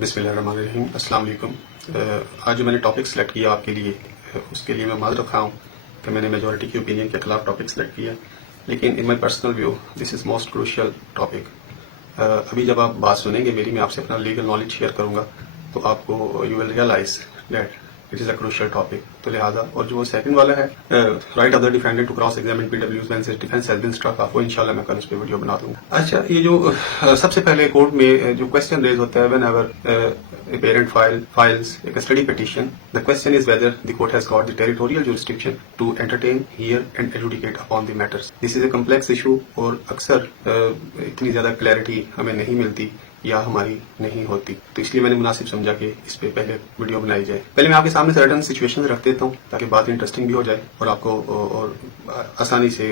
बिस्मिल्लाहिर्रहमानिर्रहीम, अस्सलाम वालेकुम। आज जो मैंने टॉपिक सेलेक्ट किया आपके लिए, उसके लिए मैं माज़रत रखा हूँ कि मैंने मेजॉरिटी की ओपिनियन के खिलाफ टॉपिक सेलेक्ट किया, लेकिन in my personal view this is most crucial topic. अभी जब आप बात सुनेंगे मेरी, मैं आपसे अपना लीगल नॉलेज शेयर करूँगा तो आपको you will realize that it is a crucial topic. तो लिहाजा, और जो सेकंड वाला है right of the defendant to cross examine पीडब्ल्यूज when defence has been struck, आपको इंशाल्लाह मैं कल उस पर वीडियो बना दूंगा। अच्छा, ये जो सबसे पहले कोर्ट में जो क्वेश्चन रेज होता है whenever a parent files a custody petition, the question is whether the court has got the territorial jurisdiction to entertain, hear and adjudicate upon the matters. This is a complex issue और अक्सर इतनी ज़्यादा clarity हमें नहीं मिलती या हमारी नहीं होती, तो इसलिए मैंने मुनासिब समझा कि इस पे पहले वीडियो बनाई जाए। पहले मैं आपके सामने सर्टेन सिचुएशंस रख देता हूँ ताकि बात इंटरेस्टिंग भी हो जाए और आपको और आसानी से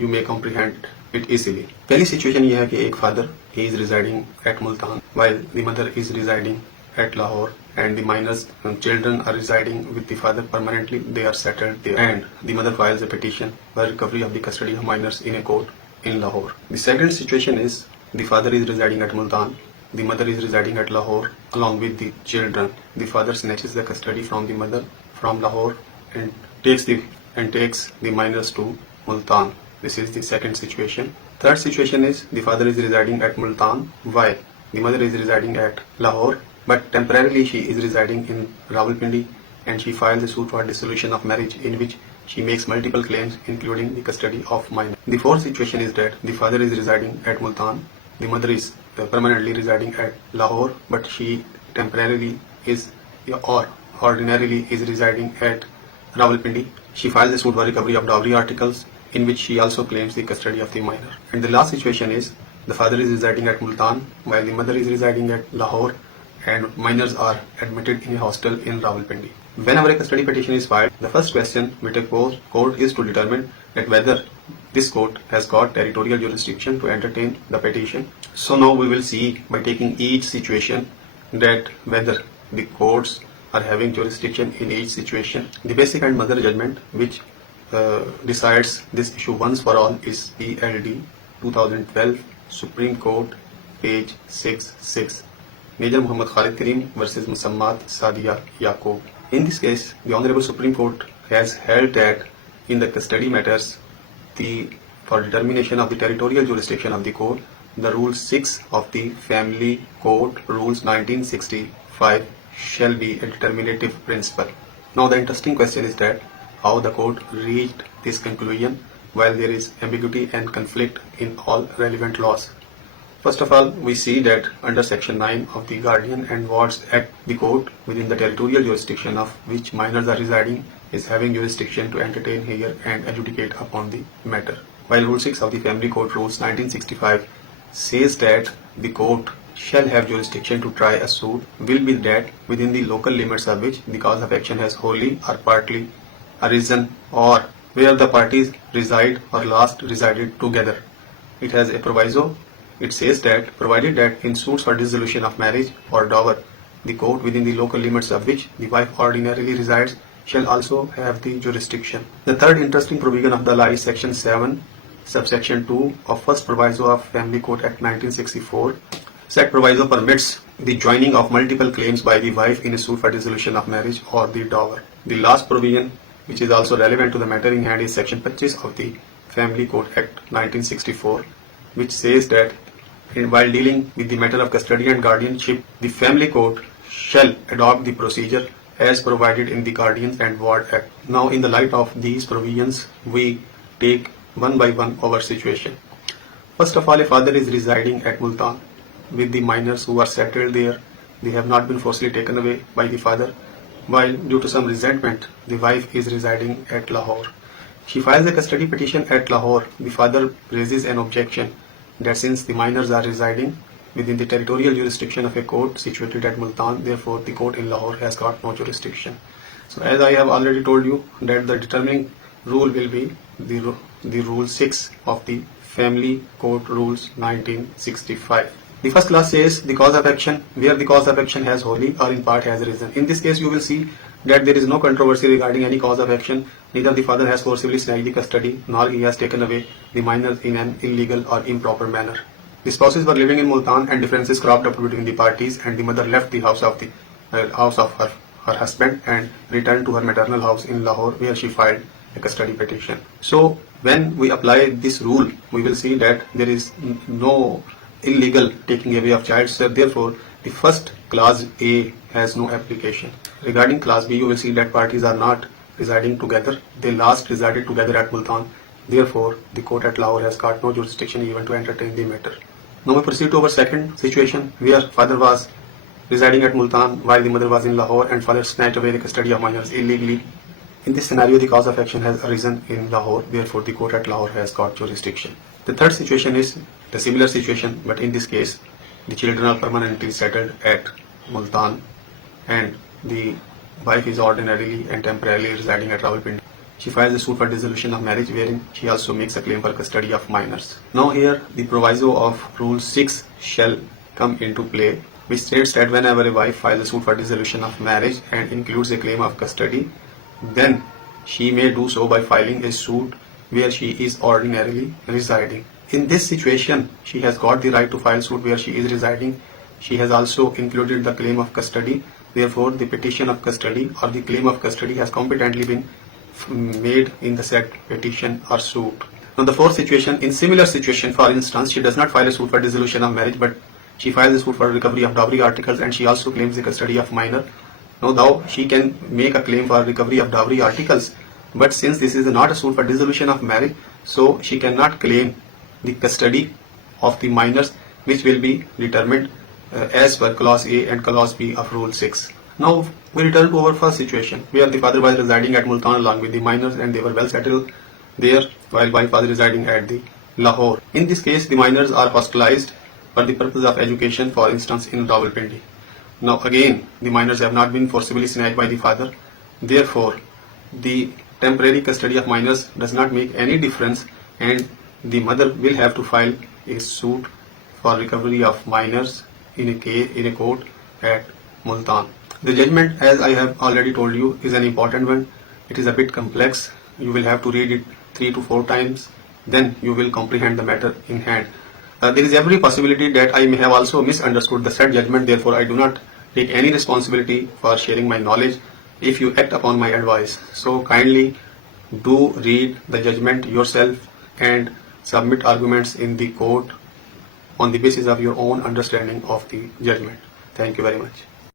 you may comprehend it easily. पहली सिचुएशन ये है कि एक father he is residing at Multan while the mother is residing at Lahore and the minors children are residing with the father permanently. They are settled there and the mother files a petition for recovery of the custody of minors in a court in Lahore. The second situation is the father is residing at Multan, the mother is residing at Lahore along with the children. The father snatches the custody from the mother from Lahore and takes the minors to Multan. This is the second situation. Third situation is the father is residing at Multan while the mother is residing at Lahore, but temporarily she is residing in Rawalpindi and she files a suit for dissolution of marriage in which she makes multiple claims including the custody of minor. The fourth situation is that the father is residing at Multan, the mother is permanently residing at Lahore, but she temporarily is or ordinarily is residing at Rawalpindi. She files a suit for recovery of dowry articles in which she also claims the custody of the minor. And the last situation is the father is residing at Multan while the mother is residing at Lahore and minors are admitted in a hostel in Rawalpindi. Whenever a custody petition is filed, the first question with a court is to determine that whether this court has got territorial jurisdiction to entertain the petition. So now we will see by taking each situation that whether the courts are having jurisdiction in each situation. The basic and mother judgment which decides this issue once for all is PLD 2012 Supreme Court page 66. Major Muhammad Khalid Kareem versus Musammat Sadia Yaqub. In this case, the Honorable Supreme Court has held that in the custody matters, for determination of the territorial jurisdiction of the court, the Rule 6 of the Family Court Rules 1965 shall be a determinative principle. Now the interesting question is that how the court reached this conclusion while there is ambiguity and conflict in all relevant laws. First of all, we see that under Section 9 of the Guardian and Wards Act, the court within the territorial jurisdiction of which minors are residing is having jurisdiction to entertain, hear and adjudicate upon the matter. While Rule 6 of the Family Court Rules 1965 says that the court shall have jurisdiction to try a suit will be that within the local limits of which the cause of action has wholly or partly arisen or where the parties reside or last resided together. It has a proviso. It says that provided that in suits for dissolution of marriage or dower, the court within the local limits of which the wife ordinarily resides shall also have the jurisdiction. The third interesting provision of the law is Section 7, subsection 2 of First Proviso of Family Court Act 1964. Said proviso permits the joining of multiple claims by the wife in a suit for dissolution of marriage or the dower. The last provision, which is also relevant to the matter in hand, is Section 25 of the Family Court Act 1964, which says that while dealing with the matter of custody and guardianship, the family court shall adopt the procedure as provided in the Guardians and Ward Act. Now, in the light of these provisions, we take one by one our situation. First of all, a father is residing at Multan with the minors who are settled there. They have not been forcibly taken away by the father, while due to some resentment, the wife is residing at Lahore. She files a custody petition at Lahore. The father raises an objection that since the minors are residing within the territorial jurisdiction of a court situated at Multan, therefore the court in Lahore has got no jurisdiction. So as I have already told you that the determining rule will be the Rule 6 of the Family Court Rules 1965. The first clause says the cause of action, where the cause of action has wholly or in part has arisen. In this case you will see that there is no controversy regarding any cause of action. Neither the father has forcibly snatched the custody nor he has taken away the minors in an illegal or improper manner. The spouses were living in Multan and differences cropped up between the parties, and the mother left the house of her husband and returned to her maternal house in Lahore, where she filed a custody petition. So when we apply this rule, we will see that there is no illegal taking away of child, so therefore the first clause A has no application. Regarding clause B, you will see that parties are not residing together. They last resided together at Multan. Therefore, the court at Lahore has got no jurisdiction even to entertain the matter. Now we proceed to our second situation, where father was residing at Multan while the mother was in Lahore, and father snatched away the custody of minors illegally. In this scenario, the cause of action has arisen in Lahore. Therefore, the court at Lahore has got jurisdiction. The third situation is the similar situation, but in this case, the children are permanently settled at Multan, and the wife is ordinarily and temporarily residing at Rawalpindi. She files a suit for dissolution of marriage, wherein she also makes a claim for custody of minors. Now here, the proviso of Rule 6 shall come into play, which states that whenever a wife files a suit for dissolution of marriage and includes a claim of custody, then she may do so by filing a suit where she is ordinarily residing. In this situation, she has got the right to file suit where she is residing. She has also included the claim of custody. Therefore, the petition of custody or the claim of custody has competently been made in the said petition or suit. Now the fourth situation, in similar situation, for instance, she does not file a suit for dissolution of marriage, but she files a suit for recovery of dowry articles, and she also claims the custody of minor. Now thou she can make a claim for recovery of dowry articles, but since this is not a suit for dissolution of marriage, so she cannot claim the custody of the minors, which will be determined as per clause A and clause B of Rule 6. Now we return to our first situation, where the father was residing at Multan along with the minors, and they were well settled there, while wife was residing at the Lahore. In this case, the minors are hospitalized for the purpose of education, for instance in Rawalpindi. Now again, the minors have not been forcibly snatched by the father. Therefore, the temporary custody of minors does not make any difference, and the mother will have to file a suit for recovery of minors in a court at Multan. The judgment, as I have already told you, is an important one. It is a bit complex. You will have to read it 3 to 4 times. Then you will comprehend the matter in hand. There is every possibility that I may have also misunderstood the said judgment. Therefore, I do not take any responsibility for sharing my knowledge if you act upon my advice. So kindly do read the judgment yourself and submit arguments in the court on the basis of your own understanding of the judgment. Thank you very much.